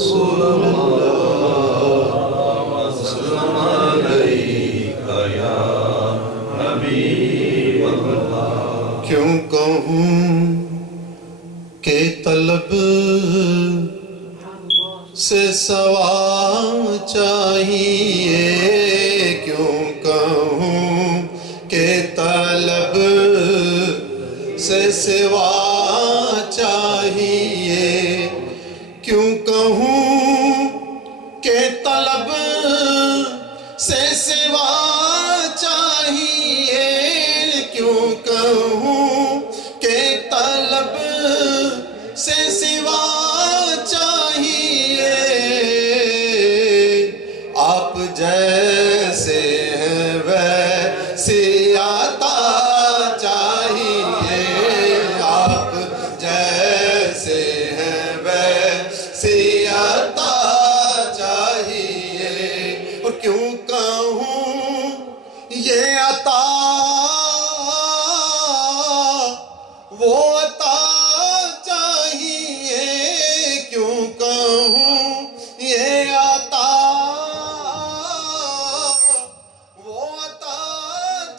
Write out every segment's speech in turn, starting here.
رسول اللہ وسلم علیک یا حبیب اللہ۔ کیوں کہوں کہ طلب سے سوا چاہیے، کیوں کہوں کہ طلب سے سوا چاہیے، کیوں کہوں کہ طلب سے سوا چاہیے، کیوں کہوں کہ طلب سے سوا چاہیے، آپ جیسے ہیں ویسے عطا چاہیے، آپ جیسے ہیں ویسے عطا چاہیے، اور کیوں کہوں یہ عطا وہ عطا چاہیے، کیوں کہوں یہ عطا وہ عطا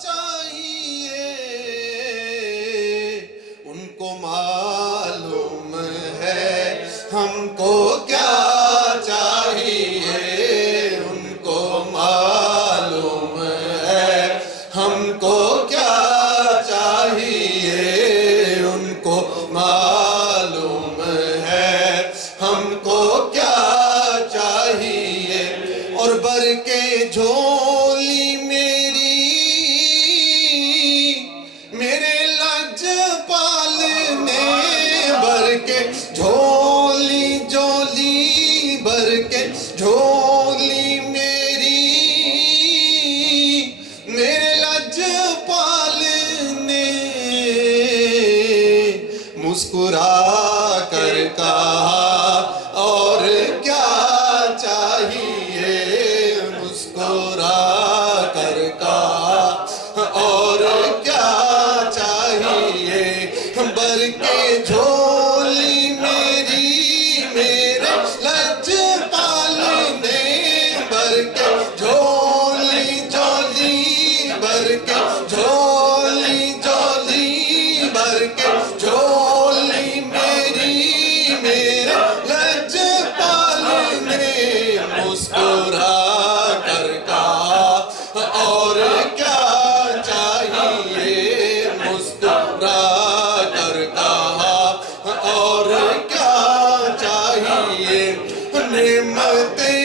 چاہیے، ان کو معلوم ہے ہم کو کیا چاہیے، ان کو معلوم ہے ہم کو کیا چاہیے، ان کو معلوم ہے ہم کو کیا چاہیے، اور بھر کے جھولی میری میرے لجپال نے، بھر کے جھولی بھر کے جھولی میری میرے لجپال نے، مسکرا کر کہا اور کیا چاہیے، مسکرا کر کہا اور کیا چاہیے، بھر کے جھولی میری میرے لجپال نے، بھر کے جھولی بھر کے جھولی بھر کے جھولی میری میرے لجپال نے، مسکرا کر کہا اور کیا چاہیے، مسکرا کر کہا اور کیا چاہیے، نعمتیں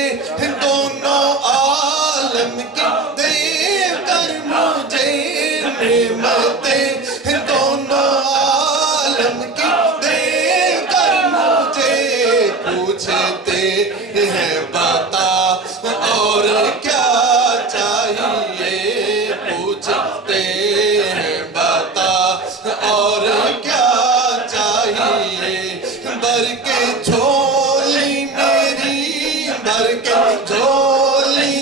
دونوں عالم کی دے کر مجھے، نعمتیں دونوں عالم کی دے کر مجھے، پوچھتے ہیں بتا اور کیا چاہیے، پوچھتے ہیں بتا اور کیا چاہیے، بھر کے جھولی میری بھر کے جھولی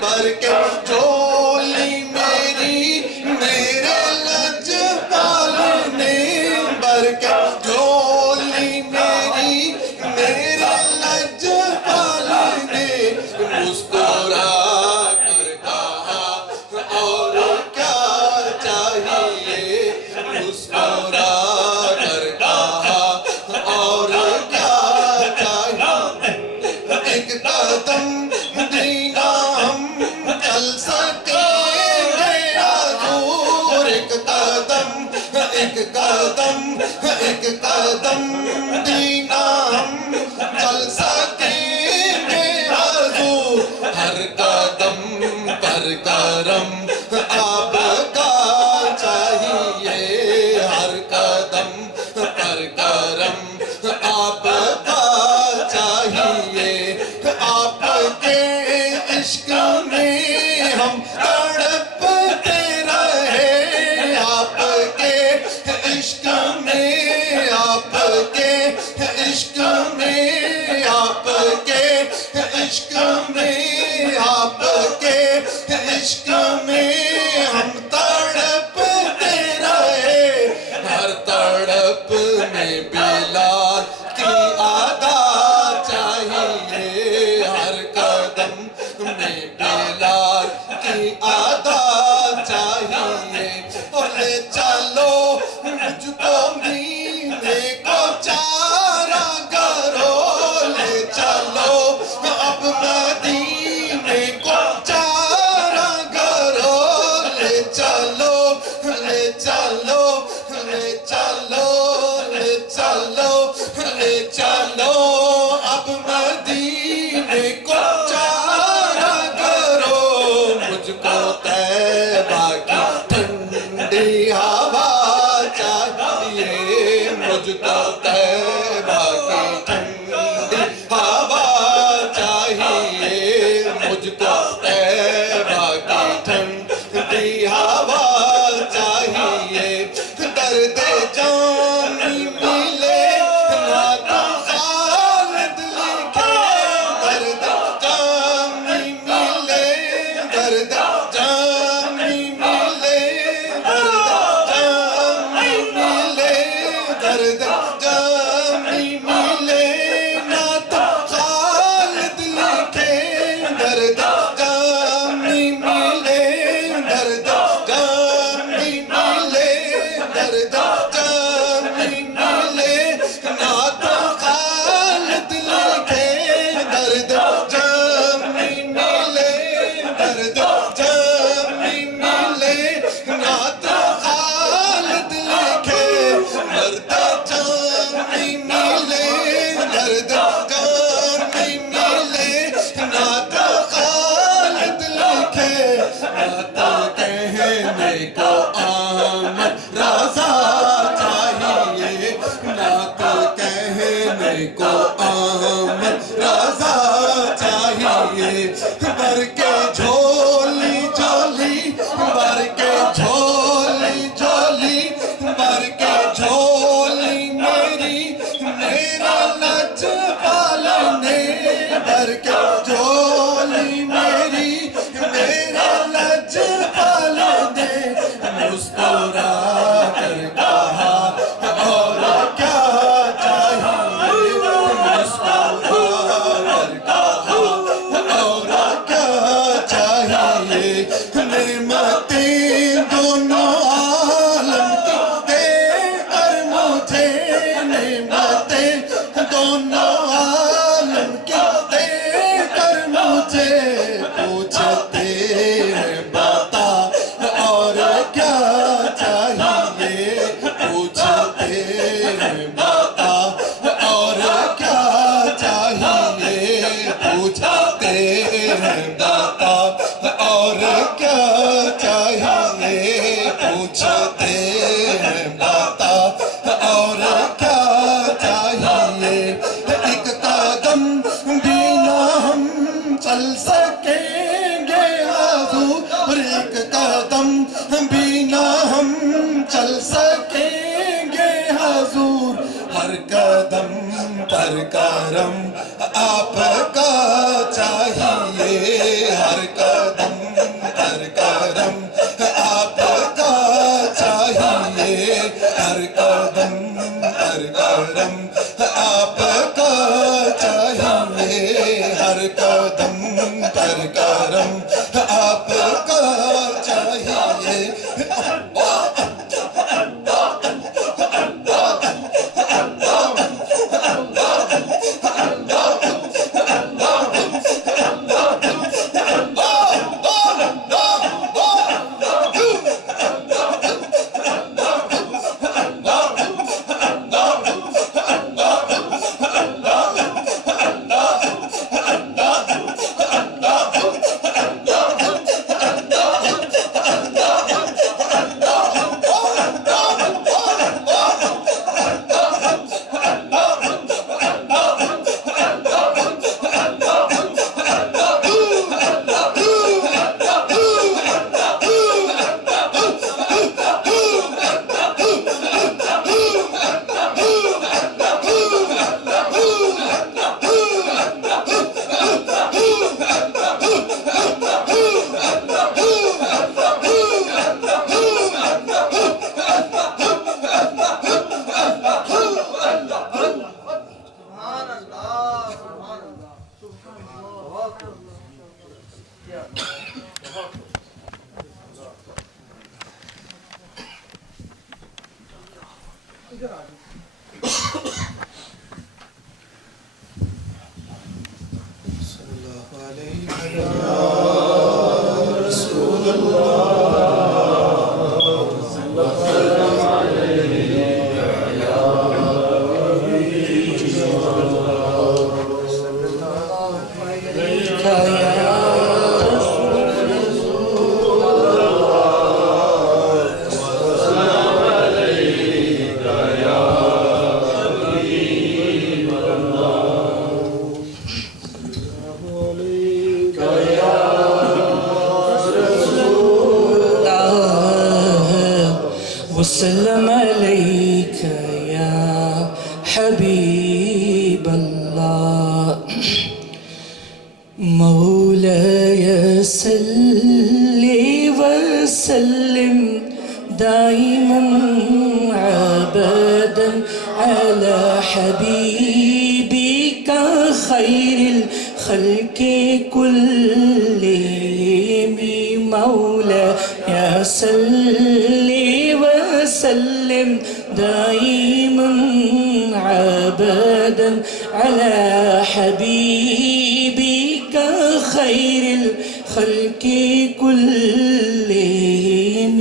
بھر کے جھولی میری میرے لجپال نے، بھر کے جھولی میری میرے لجپال نے، مسکرا کر کہا اور کیا چاہیے، مسکرا کر کہا اور کیا چاہیے، ایک قدم دینا ہم چل سکیں گے حضور، ایک قدم دینا ہم چل سکیں گے حضور، ہر قدم پر کرم آپ کا چاہیے، ہر قدم پر کرم آپ کا چاہیے، آپ کے عشق میں ہم تڑپتے رہے، آپ کے عشق میں آپ کے عشق میں آپ کے عشق میں آپ کے عشق میں ہم تڑپتے رہے، ہر تڑپ میں بلال کی ادا چلو لے چلو اب مدینے کو چارہ کرو مجھ کو طیبہ کی ٹھنڈی ہوا چاہیے مجھ کو طیبہ کی ٹھنڈی ہوا چاہیے مجھ کو طیبہ کی ٹھنڈی ہوا چاہیے درد جانی ملے نہ تو خالد لکھے درد جانی ملے درد جانی ملے درد جانی ملے درد جانی ملے نہ تو خالد لکھے درد جانی ملے درد جانی ملے درد جانی ملے نہ تو خالد لکھے درد جانی ملے درد جانی ملے نہ تو خالد لکھے درد جانی ملے درد جانی ملے نہ تو خالد لکھے نہ تو کہنے کو آمد رضا چاہیے نہ تو کہنے کو آمد رضا چاہیے بھر کے جھولی جھولی بھر کے جھولی جھولی بھر کے جھولی میری میرا لج پالنے بھر کے جھولی میری میرا لج پالنے مسکرا کر کہا اور کیا چاہیے مسکرا کر کہا اور کیا چاہیے نعمتیں دونوں عالم کی دے کر مجھے نعمتیں دونوں عالم کی دے کر مجھے پوچھتے ہیں بتا اور کیا چاہیے پوچھتے ہیں بتا اور کیا چاہیے پوچھتے ہیں بتا اور کیا چاہیے پوچھتے ہیں بتا اور کیا چاہیے ایک قدم بھی نہ ہم چل سکیں گے حضور ایک قدم بھی نہ ہم چل سکیں گے حضور ہر قدم پر کرم آپ کا چاہیے ہر قدم پر کرم آپ کا چاہیے ہر قدم پر کرم آپ کا چاہیے ہر قدم پر کرم آپ کا چاہیے حبیب اللہ مولاي صلی وسلم دائما ابدا على حبيبك خير الخلق كلهم مولاي صلی وسلم دائما ابدا على حبيبك خير الخلق كلهم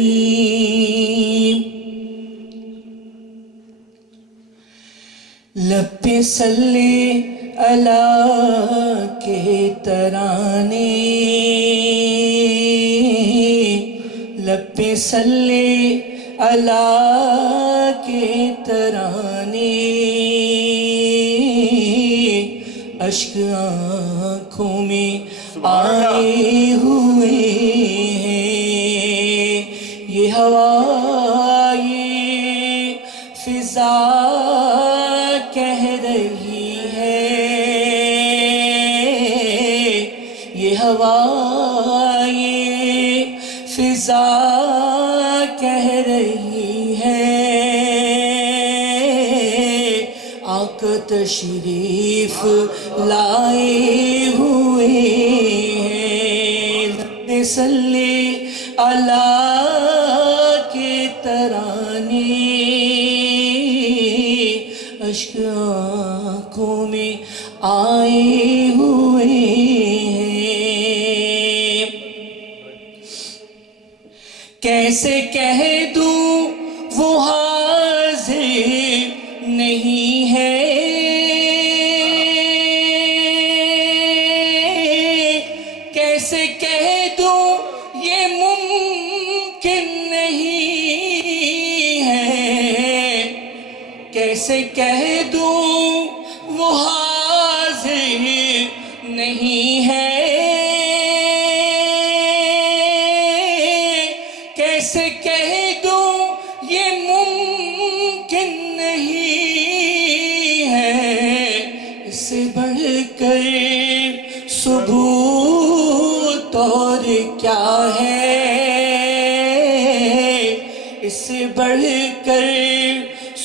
لب پہ صلی اللہ کے ترانے لب پہ صلی اللہ کے ترانے اشک آنکھوں میں آئے ہوئے ہیں یہ ہوا یہ فضا کہہ رہی ہے یہ ہوا یہ فضا کہہ رہی ہے آقا تشریف لائے ہوئے ہیں صلی اللہ کے ترانے اشک آنکھوں میں آئے ہوئے ہیں کیسے کہہ دوں وہ حاضر نہیں ہے کیسے کہہ دوں یہ ممکن نہیں ہے کیسے کہہ دوں وہ حاضر نہیں ہے کیسے کہہ دوں یہ ممکن نہیں ہے اس سے بڑھ کر ثبوت اور کیا ہے اس سے بڑھ کر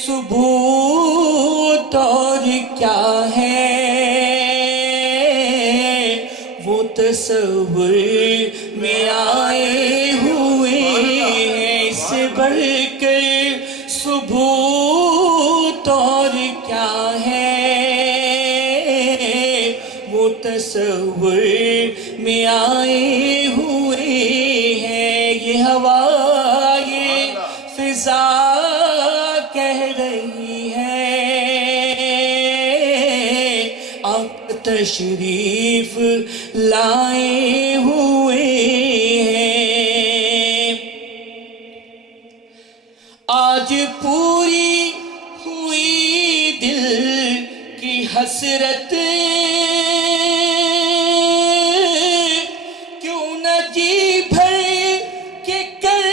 ثبوت اور کیا ہے وہ تصور میں آئے ہوئے ہیں اس سے بڑھ کر ثبوت اور کیا ہے وہ تصور میں آئے ہوئے ہیں یہ ہوا یہ فضا کہہ رہی ہے آپ تشریف لائے ہوئے ہیں آج پوری ہوئی دل کی حسرت کیوں نہ جی بھر کے کر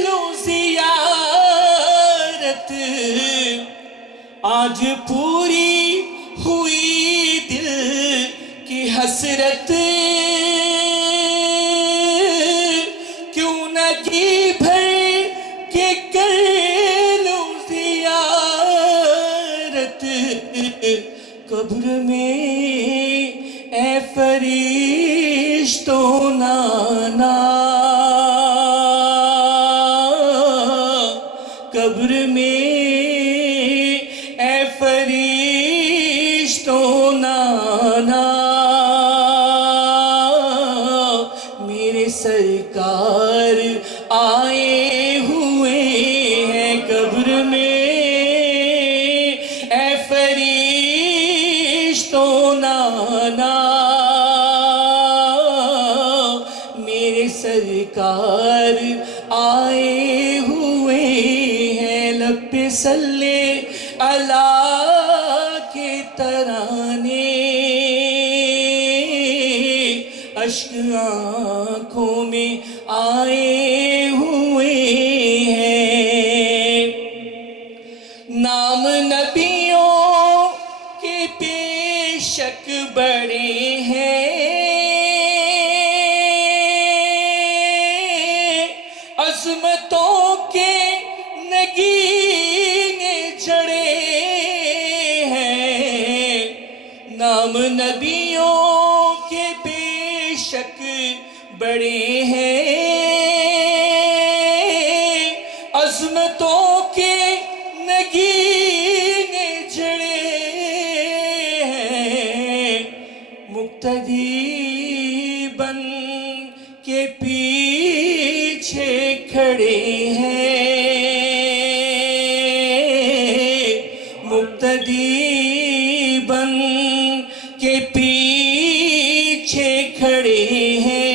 لوں زیارت آج پوری ہوئی دل کی حسرت کیوں نہ جی بھر کے کر لوں زیارت قبر میں اے فرشتوں نانا قبر میں اے فرشتوں نانا میرے سرکار آئے ہوئے ہیں قبر میں اے فرشتوں نانا میرے سرکار آئے ہوئے ہیں لب پہ صلی اللہ کے ترانے اشک آنکھوں میں آئے ہوئے ہیں نام نبیوں ہم نبیوں کے بے شک بڑے ہیں، عظمتوں کے نگینے جڑے ہیں، مقتدی بن کے پیچھے کھڑے ہیں، مقتدی بن کے پیچھے کھڑے ہیں،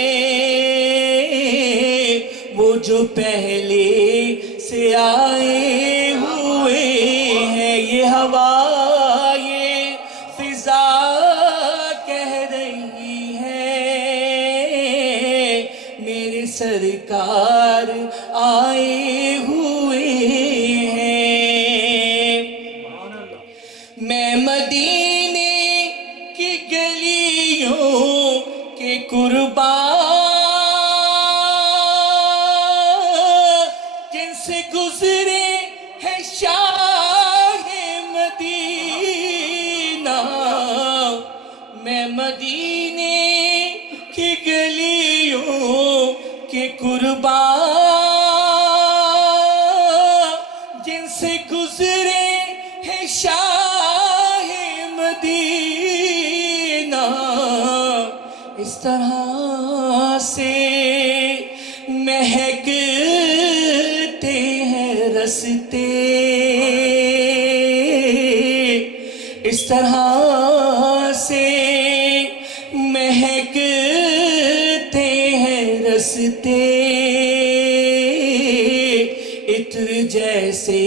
وہ جو پہلے سے آئے ہوئے ہیں، یہ ہوا یہ فضا کہہ رہی ہے، میرے سرکار آئے ہوئے ہیں۔ میں مدینے کی گلیوں کے قربان جن سے گزرے ہیں شاہ مدینہ، میں مدینے کی گلیوں کے قربان جن سے گزرے ہیں شاہ مدینہ، اس طرح سے مہکتے ہیں رستے، اس طرح سے مہکتے ہیں رستے، عطر جیسے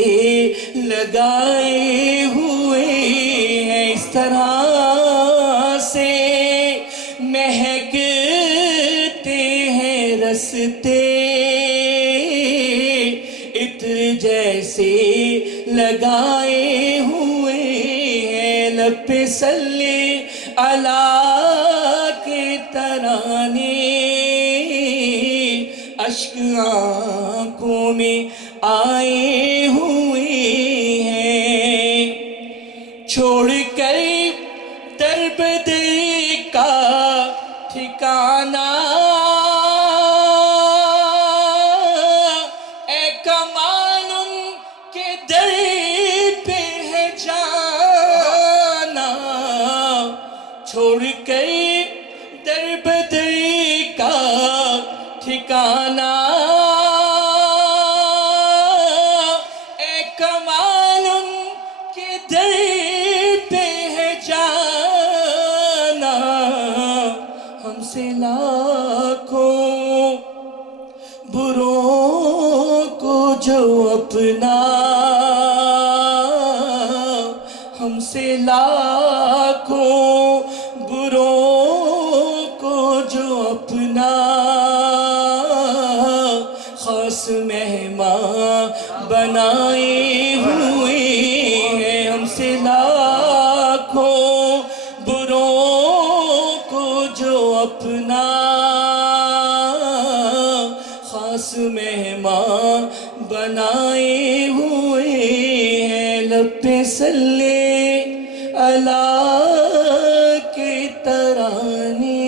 لگائے ہوئے ہیں، اس طرح سے مہکتے ہیں رستے، عطر جیسے لگائے ہوئے ہیں، لب پہ صلی اللہ کے ترانے، اشک آنکھوں میں آئے ہوئے ہیں، چھوڑ کر در بدر کا ٹھکانہ، اے کمال ان کے در پہ ہے جانا، چھوڑ کر در بدر کا ٹھکانہ، اے کمال ان کے در پہ ہے جانا، ہم سے لاکھوں بروں کو جو اپنا، ہم سے لاکھوں بروں کو جو اپنا، خاص مہمان بنائے ہوئے ہیں، ہم سے لاکھوں بروں کو جو اپنا، خاص مہمان بنائے ہوئے ہیں، لب پہ صلی اللہ کے ترانے،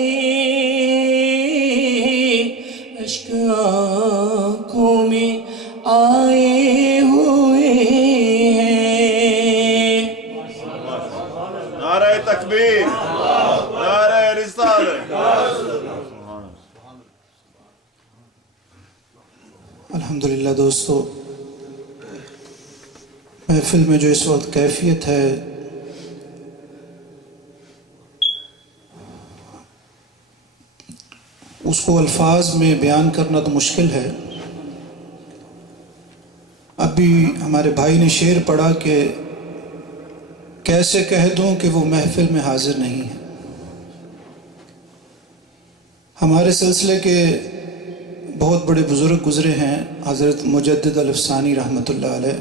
اشک آنکھوں میں آئے ہوئے ہیں۔ نعرہ تکبیر، نعرہ رسالت۔ الحمدللہ دوستو، محفل میں جو اس وقت کیفیت ہے اس کو الفاظ میں بیان کرنا تو مشکل ہے۔ ابھی ہمارے بھائی نے شعر پڑھا کہ کیسے کہہ دوں کہ وہ محفل میں حاضر نہیں ہے۔ ہمارے سلسلے کے بہت بڑے بزرگ گزرے ہیں، حضرت مجدد الافسانی رحمۃ اللہ علیہ۔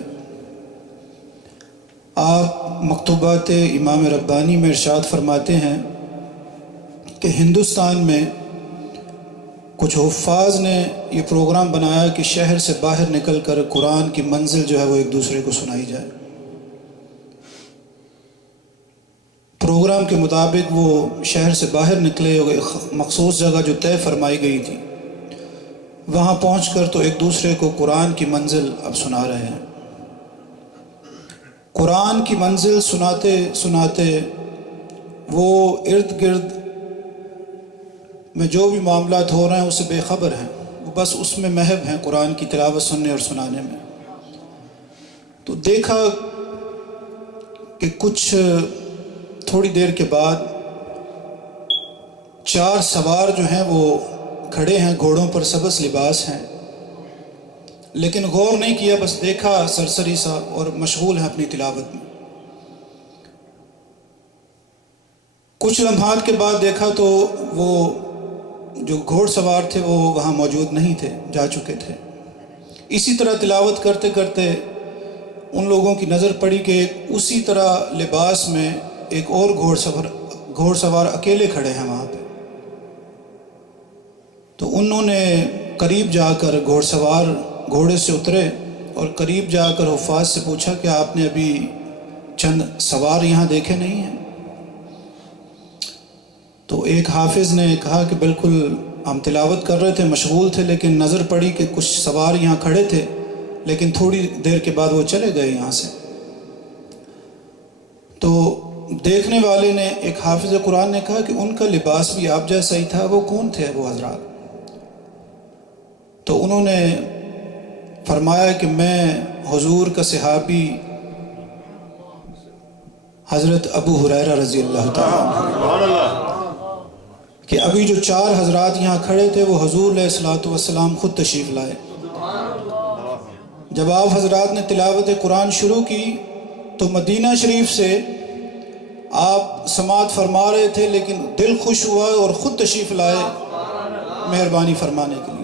آپ مکتوبات امام ربانی میں ارشاد فرماتے ہیں کہ ہندوستان میں کچھ حفاظ نے یہ پروگرام بنایا کہ شہر سے باہر نکل کر قرآن کی منزل جو ہے وہ ایک دوسرے کو سنائی جائے۔ پروگرام کے مطابق وہ شہر سے باہر نکلے اور ایک مخصوص جگہ جو طے فرمائی گئی تھی وہاں پہنچ کر تو ایک دوسرے کو قرآن کی منزل اب سنا رہے ہیں۔ قرآن کی منزل سناتے سناتے وہ ارد گرد میں جو بھی معاملات ہو رہے ہیں اسے بے خبر ہیں، وہ بس اس میں محو ہیں قرآن کی تلاوت سننے اور سنانے میں۔ تو دیکھا کہ کچھ تھوڑی دیر کے بعد 4 سوار جو ہیں وہ کھڑے ہیں، گھوڑوں پر سبز لباس ہیں، لیکن غور نہیں کیا، بس دیکھا سرسری سا اور مشغول ہیں اپنی تلاوت میں۔ کچھ لمحات کے بعد دیکھا تو وہ جو گھوڑ سوار تھے وہ وہاں موجود نہیں تھے، جا چکے تھے۔ اسی طرح تلاوت کرتے کرتے ان لوگوں کی نظر پڑی کہ اسی طرح لباس میں ایک اور گھوڑ سوار اکیلے کھڑے ہیں وہاں پہ۔ تو انہوں نے قریب جا کر گھوڑ سوار گھوڑے سے اترے اور قریب جا کر حفاظ سے پوچھا کہ آپ نے ابھی چند سوار یہاں دیکھے نہیں ہیں؟ تو ایک حافظ نے کہا کہ بالکل ہم تلاوت کر رہے تھے، مشغول تھے، لیکن نظر پڑی کہ کچھ سوار یہاں کھڑے تھے، لیکن تھوڑی دیر کے بعد وہ چلے گئے یہاں سے۔ تو دیکھنے والے نے، ایک حافظ قرآن نے کہا کہ ان کا لباس بھی آپ جیسا ہی تھا، وہ کون تھے وہ حضرات؟ تو انہوں نے فرمایا کہ میں حضور کا صحابی حضرت ابو ہریرہ رضی اللہ تعالیٰ کہ ابھی جو 4 حضرات یہاں کھڑے تھے وہ حضور علیہ الصلوۃ والسلام خود تشریف لائے۔ جب آپ حضرات نے تلاوت قرآن شروع کی تو مدینہ شریف سے آپ سماعت فرما رہے تھے، لیکن دل خوش ہوا اور خود تشریف لائے مہربانی فرمانے کے لیے۔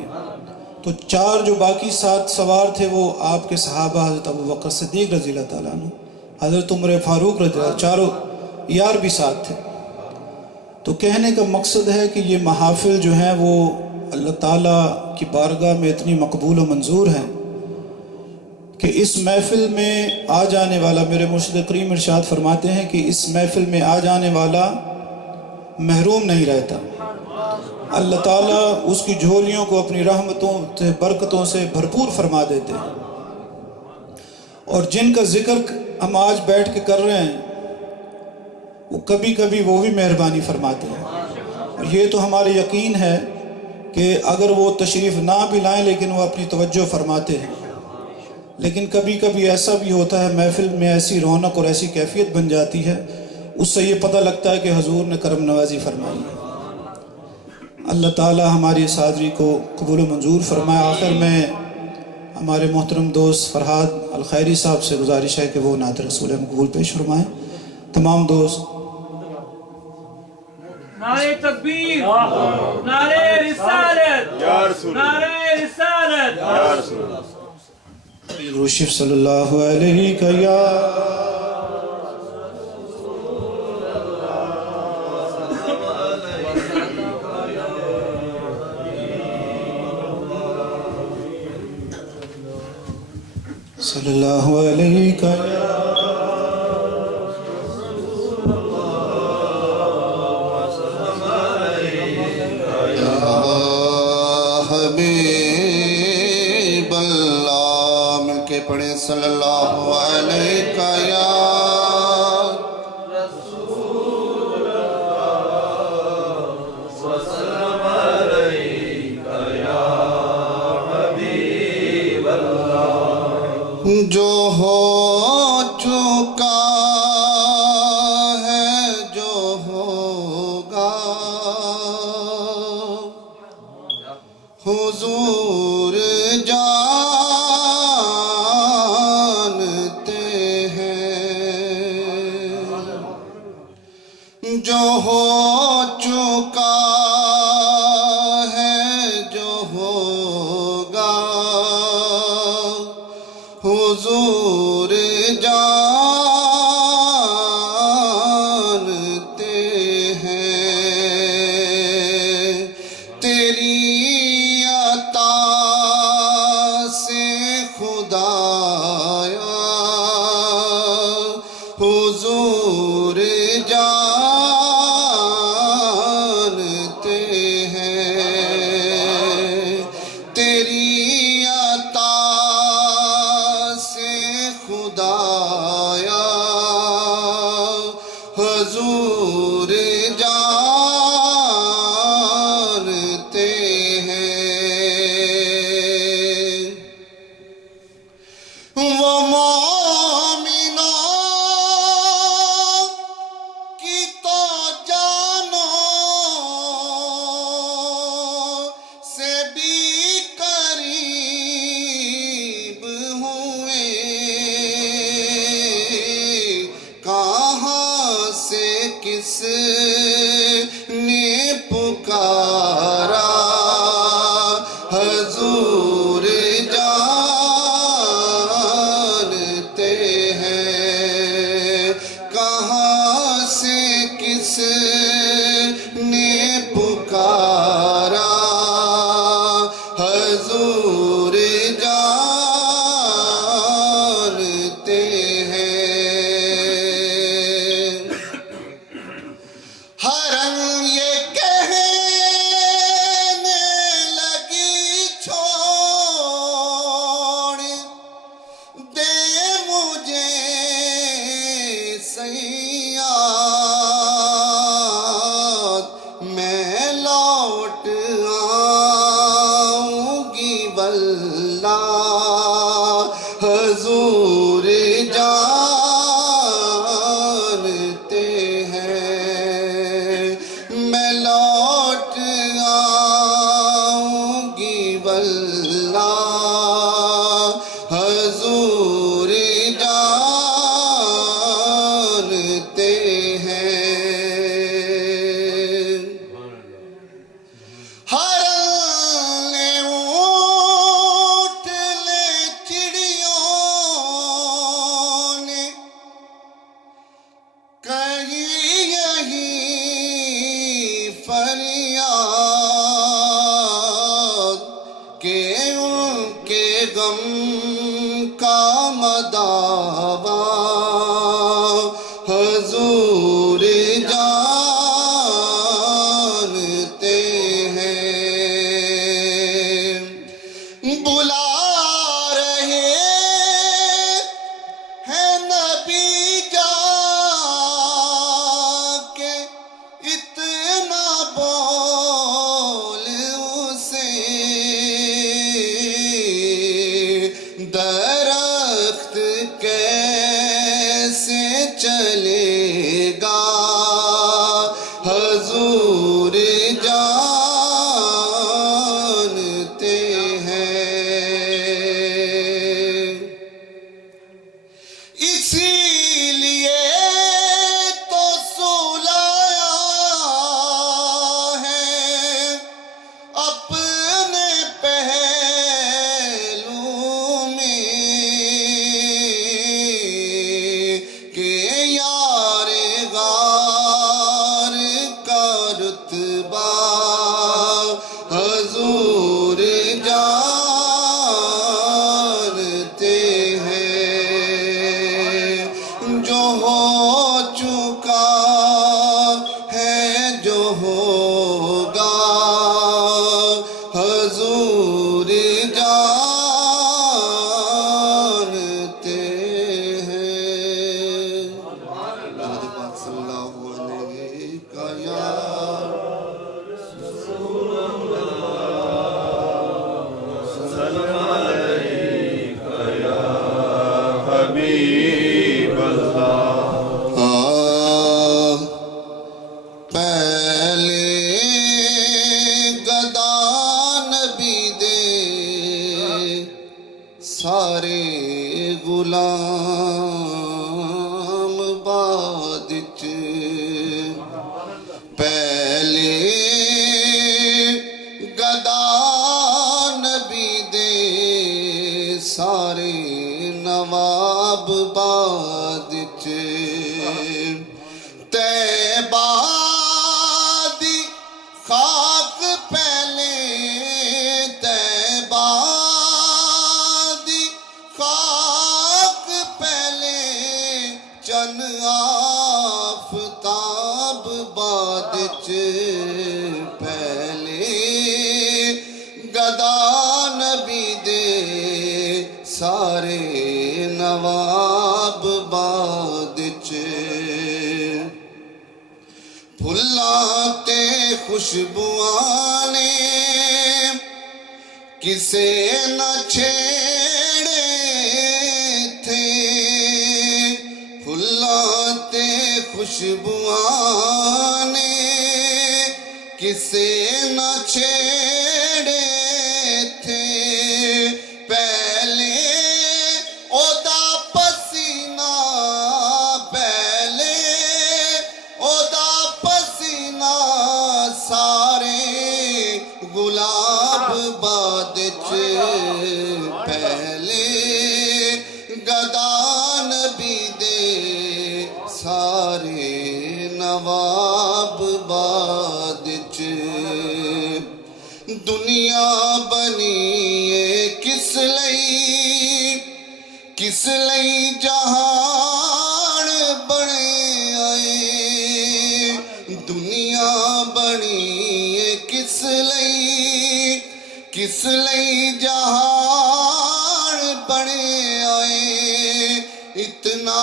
تو 4 جو باقی 7 سوار تھے وہ آپ کے صحابہ حضرت ابو بکر صدیق رضی اللہ تعالیٰ عنہ، حضرت عمر فاروق رضی اللہ، 4 یار بھی ساتھ تھے۔ تو کہنے کا مقصد ہے کہ یہ محافل جو ہیں وہ اللہ تعالیٰ کی بارگاہ میں اتنی مقبول و منظور ہیں کہ اس محفل میں آ جانے والا، میرے مرشد کریم ارشاد فرماتے ہیں کہ اس محفل میں آ جانے والا محروم نہیں رہتا۔ اللہ تعالیٰ اس کی جھولیوں کو اپنی رحمتوں سے، برکتوں سے بھرپور فرما دیتے ہیں، اور جن کا ذکر ہم آج بیٹھ کے کر رہے ہیں وہ کبھی کبھی وہ بھی مہربانی فرماتے ہیں۔ اور یہ تو ہمارے یقین ہے کہ اگر وہ تشریف نہ بھی لائیں لیکن وہ اپنی توجہ فرماتے ہیں۔ لیکن کبھی کبھی ایسا بھی ہوتا ہے، محفل میں ایسی رونق اور ایسی کیفیت بن جاتی ہے، اس سے یہ پتہ لگتا ہے کہ حضور نے کرم نوازی فرمائی ہے۔ اللہ تعالی ہماری اس حاضری کو قبول و منظور فرمائے۔ آخر میں ہمارے محترم دوست فرحاد الخیری صاحب سے گزارش ہے کہ وہ نعت رسول مقبول پیش فرمائیں۔ تمام دوست نعرہ تکبیر، نعرہ رسالت، یا رسول اللہ، نعرہ رسالت، یا رسول اللہ، روشف صلی اللہ علیہ یا صلی اللہ علیہ یا حبیب اللہ، مل کے پڑھیں صلی اللہ علیہ یا جو ہو چکا ہے جو ہوگا حضور جانتے ہیں، جو ہو چکا ہے جو ہوگا حضور جانتے ہیں، تیری عطا سے خدایا حضور جانتے حضور جانتے ہیں وہ مومنوں کی تو جانوں سے بھی قریب ہوئے کہاں سے کس نے پکارا حضور جانتے ہیں کہاں سے کس نے پکارا حضور جانتے ہیں حرم یہ کہنے لگی چھوڑ دے مجھے صیاد میں لوٹ آؤں گی واللہ حضور جانتے ہیں میں لوٹ آؤں گی واللہ حضور جانتے ہیں ہر نے اونٹ لے چڑیوں نے کہی یہی فریاد کہ ان کے غم کا مداوا حضور جانتے ہیں بلا رہے ہیں نبی جا کے اتنا بول اسے درخت کیسے چلے گا حضور جانتے ہیں اسی لیے تو سلایا ہے اپنے پہلو میں کہ یار غار کا رتبہ حضور جانتے ہیں جو ہو چکا ہے جو ہوگا حضور جانتے ہیں حضرت پاک صلی اللہ علیہ کا یا حبیب اللہ پہلے گدا نبی دے سارے غلام بعد چ پہلے گدا نبی دے سارے نواب بعد چ طیبہ دی خاک پہلے طیبہ دی خاک پہلے چن آفتاب بعد چ پہلے گدا نبی دے سارے نواب بعد چ پھلاتے خوشبوآں نے کسے نہ چھیڑے تھے، پھلاتے خوشبوآں نے کسے نہ چھیڑے تھے، پہلے اودا پسینہ، پہلے اودا پسینہ سارے گلاب باد چ، پہلے گدا نبی دے سارے نواب باد چ، دنیا بنی ہے کس لئی جہان بنے آئے، دنیا بنی ہے کس لئی جہان بنے آئے، اتنا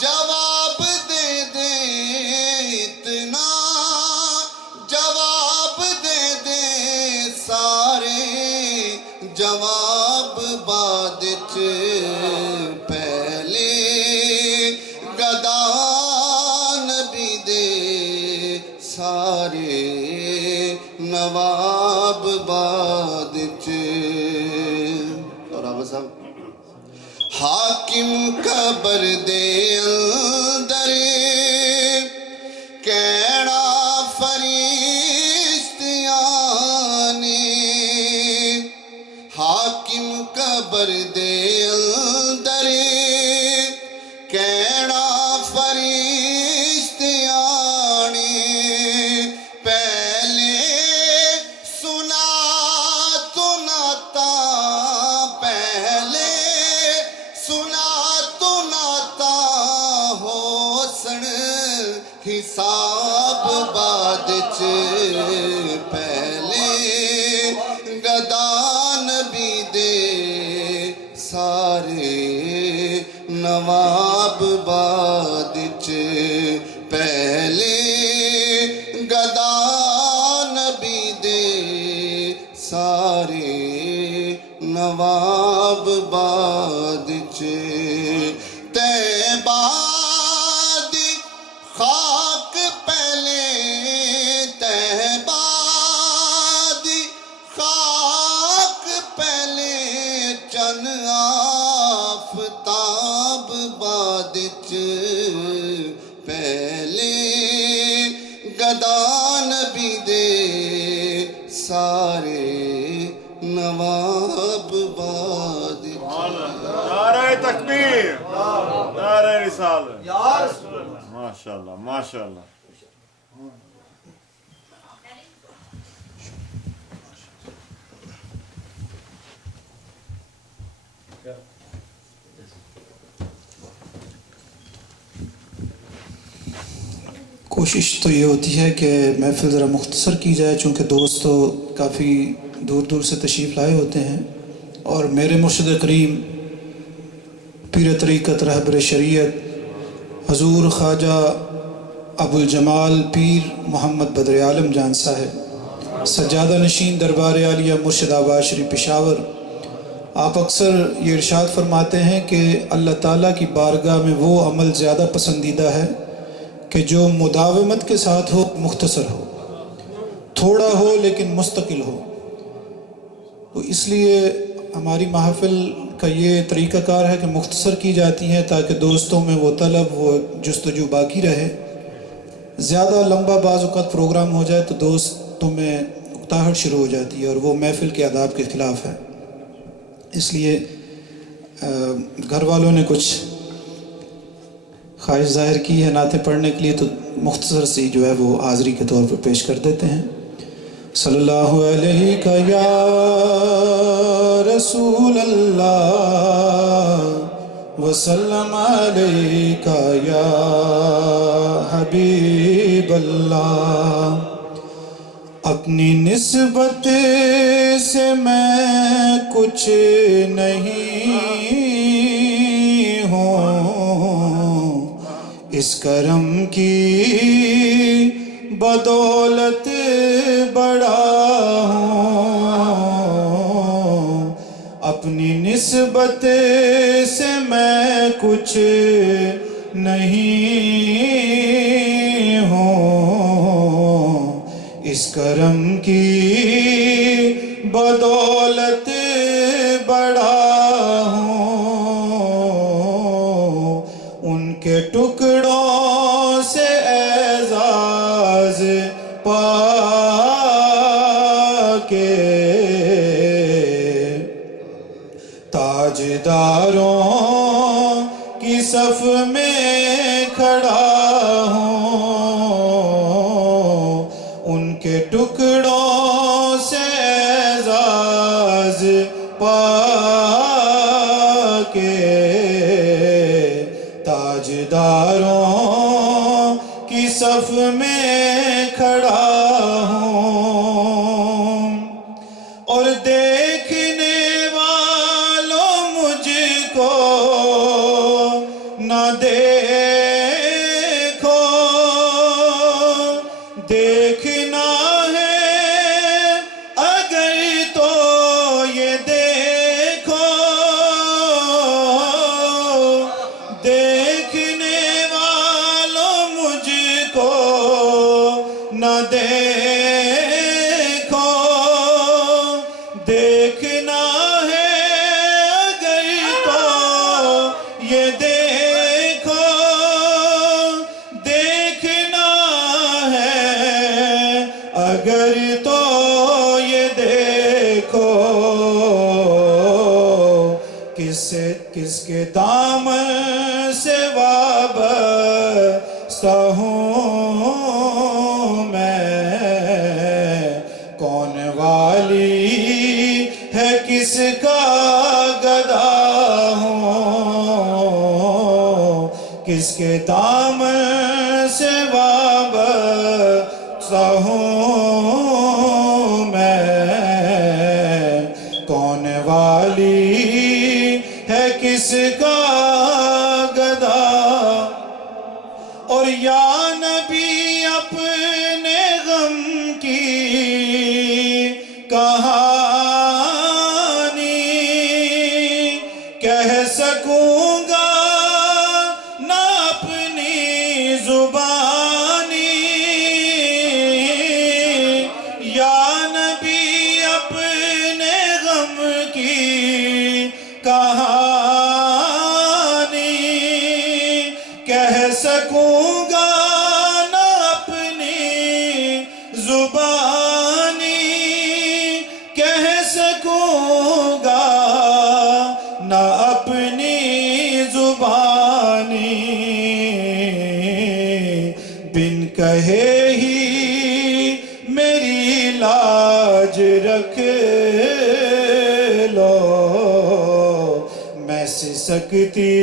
جواب دے دے، اتنا جواب دے دے سارے جواب بعد چ، پہلے گدا نبی دے سارے نواب بعد چ، اور آپ صاحب حاکم قبر دے اندر کیڑا فرشتیاں نے، حاکم قبر دے اندر کیڑا فرشتیاں نے، پہلے سنا تو ناتا، پہلے سنا تو ناتا ہو سن حساب بعد چ، پہلے گدا نبی دے سارے نواب بعد چ، پہلے گدا نبی دے سارے نواب بعد چ، طیبہ دی خاک پہلے، طیبہ دی خاک پہلے، چن آفتاب بعد چ، پہلے گدا نبی دے سارے نواب بعد چ۔ نعرہ تکبیر، نعرہ رسالت، ماشاءاللہ ماشاءاللہ۔ کوشش تو یہ ہوتی ہے کہ محفل ذرا مختصر کی جائے، چونکہ دوست تو کافی دور دور سے تشریف لائے ہوتے ہیں، اور میرے مرشد کریم پیر طریقت رہبر شریعت حضور خواجہ ابو الجمال پیر محمد بدر عالم جان صاحب سجادہ نشین دربار عالیہ مرشد آباد شریف پشاور، آپ اکثر یہ ارشاد فرماتے ہیں کہ اللہ تعالیٰ کی بارگاہ میں وہ عمل زیادہ پسندیدہ ہے کہ جو مداومت کے ساتھ ہو، مختصر ہو، تھوڑا ہو لیکن مستقل ہو۔ تو اس لیے ہماری محافل کا یہ طریقہ کار ہے کہ مختصر کی جاتی ہیں تاکہ دوستوں میں وہ طلب، وہ جستجو باقی رہے۔ زیادہ لمبا بعض اوقات پروگرام ہو جائے تو دوستوں میں اکتاہٹ شروع ہو جاتی ہے، اور وہ محفل کے آداب کے خلاف ہے۔ اس لیے گھر والوں نے کچھ خواہش ظاہر کی ہے نعتیں پڑھنے کے لیے، تو مختصر سی جو ہے وہ حاضری کے طور پر پیش کر دیتے ہیں۔ صلی اللہ علیہ یا رسول اللہ وسلم علیک یا حبیب اللہ، اپنی نسبت سے میں کچھ نہیں ہوں، اس کرم کی بدولت بڑا ہوں، اپنی نسبت سے میں کچھ نہیں ہوں، اس کرم کی بدولت بڑا ہوں، ان کے ٹکڑوں سے اعزاز پا کے تاجداروں کی صف میں کھڑا ہوں، ان کے ٹکڑوں سے اعزاز پا کے تاجداروں کی صف میں کھڑا ہوں، اور دیکھنے والوں مجھ کو نہ دیکھو، دیکھنا ہے اگر تو یہ دیکھو، دیکھنے والوں مجھ کو نہ دیکھو، دیکھنا ہے اگر تو یہ دیکھو، دیکھنا ہے اگر تو یہ دیکھو، کس کے دامن سے وابستہ ہوں میں، کون والی ہے کس کا گدا ہوں، کس کے دامن سے وابستہ ہوں میں، کون والی ہے کس کا گدا، اور یا نبی اپنے غم کی کہانی کہہ سکوں گا نہ اپنی زبانی، یا نبی اپنے غم کی کہانی کہہ سکوں گا نہ اپنی زبانی، کہہ سکوں گا نہ اپنی زبانی، بن کہے ہی میری لاج رکھ لو، میں سسکتی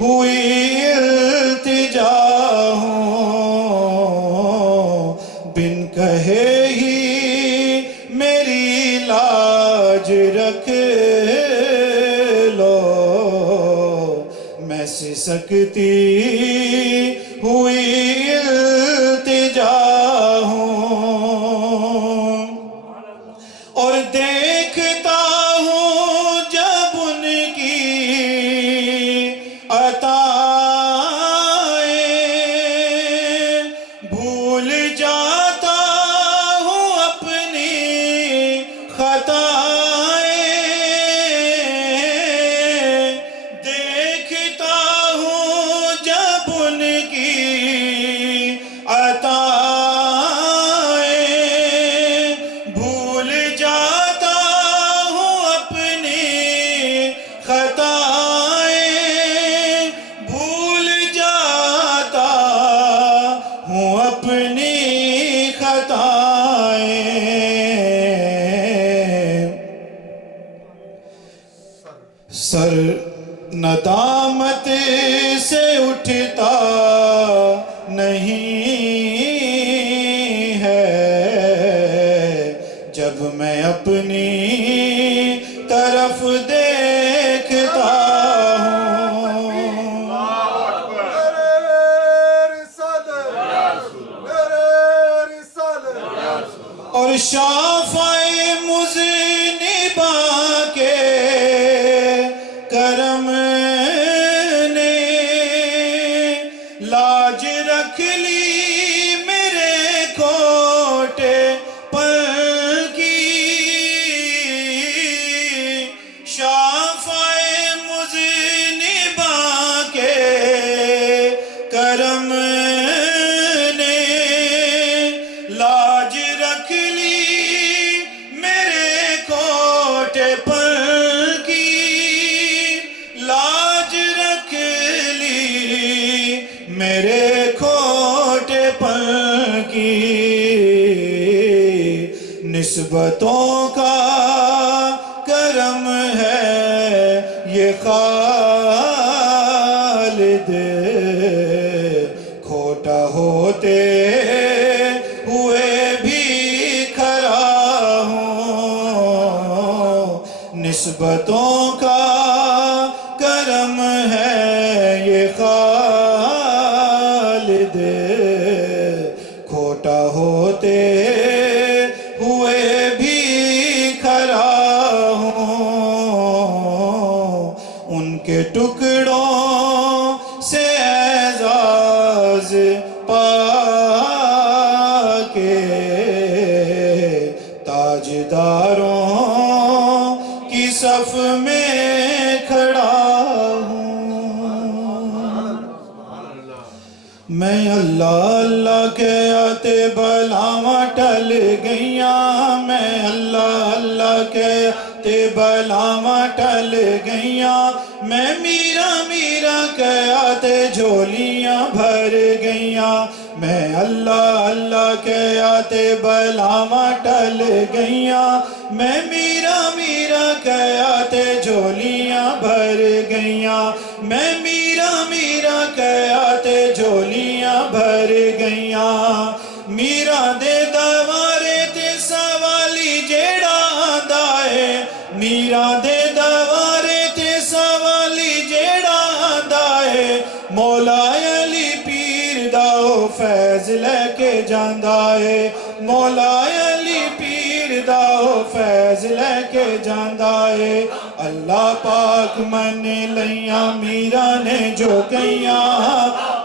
ہوئی التجا ہوں، بن کہے ہی میری لاج رکھ لو، میں سسکتی ہوئی التجا ہوں، اور دیکھتا ہوں جب ان کی عطائیں، بھول جاتا ہوں اپنی خطائیں، دیکھتا ہوں جب ان کی عطائیں، بھول جاتا ہوں اپنی خطائیں، بھول جاتا ہوں اپنی خطائیں، سر ندامت سے اٹھتا نہیں ہے، جب میں اپنی طرف دیکھتا ہوں، اور شافعِ مذنبا کے کرم نے لاج رکھ لی میرے کھوٹے پر کی شافعِ مذنبا کے کرم نے لاج رکھ لی میرے کھوٹے پر کی لاج رکھ لی میرے کھوٹے پر کی نسبتوں کا کرم ہے یہ خالد کھوٹا ہوتے ہوئے بھی کھڑا ہوں نسبتوں کا کرم ہے یہ خالد کھوٹا ہوتے ہوئے بھی کھڑا ہوں ان کے ٹکڑوں سے اعزاز پا کے تاجداروں کی صف میں کھڑا ہوں میں اللہ اللہ کے آتے بلاواں ٹل گئیاں میں اللہ اللہ کے آتے بلاواں ٹل گئیاں میں میرا میرا کے آتے جھولیاں بھر گئیاں میں اللہ اللہ کے آتے بلاواں ٹل گئیاں میں میرا میرا کے آتے جھولیاں بھر گئیاں میں میرا میرا کے آتے جھولیاں بھر گئیاں میرا دے دوارے تے سوالی جیڑا آندا ہے میرا دے دوارے تے سوالی جیڑا آندا ہے مولا علی پیر دا او فیض لے کے جاندا ہے مولا علی پیر دا او فیض لے کے جاندا ہے اللہ پاک من لیاں میرا نے جو کہیاں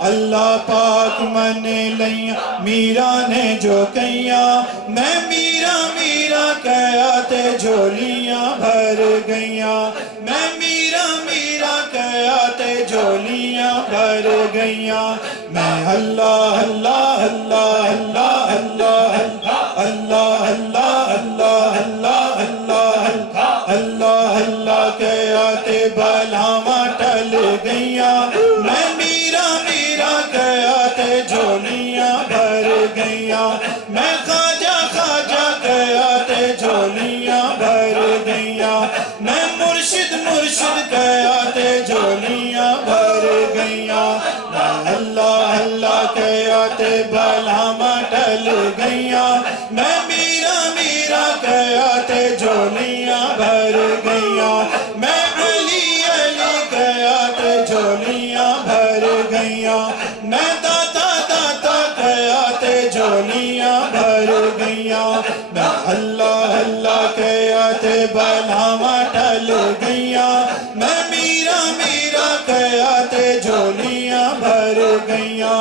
اللہ پاک من لیاں میرا نے جو کہیاں میں میرا میرا کہیا تے جھولیاں بھر گئیاں میں میرا میرا کہیا تے جھولیاں بھر گئیاں میں اللہ اللہ اللہ اللہ اللہ اللہ اللہ اللہ اللہ اللہ اللہ اللہ کہیا تے بلاواں ٹل گئیاں میں میرا میرا کہیا تے جھولیاں بھر گئیاں میں خواجہ خواجہ کہیا تے جھولیاں بھر گئیاں میں مرشد مرشد کہیا تے جھولیاں بھر گئیاں میں اللہ اللہ کہیا تے بلاواں ٹل گئیاں میں میرا میرا کہیا تے جھولیاں بھر گئیاں میں علی علی کہیا تے جھولیاں بھر گئیاں میں داتا داتا کہیا تے جھولیاں بھر گئیاں میں اللہ اللہ کہیا تے بلاواں ٹل گئیاں میں میرا میرا کہیا تے جھولیاں بھر گئیاں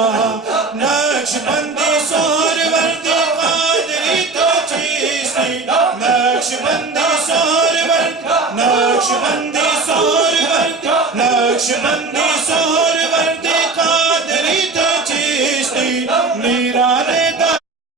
نقش بندی سور وردی قادری تو چیزی نقش بندی سور وردی نقش بندی سور وردی نقش بندی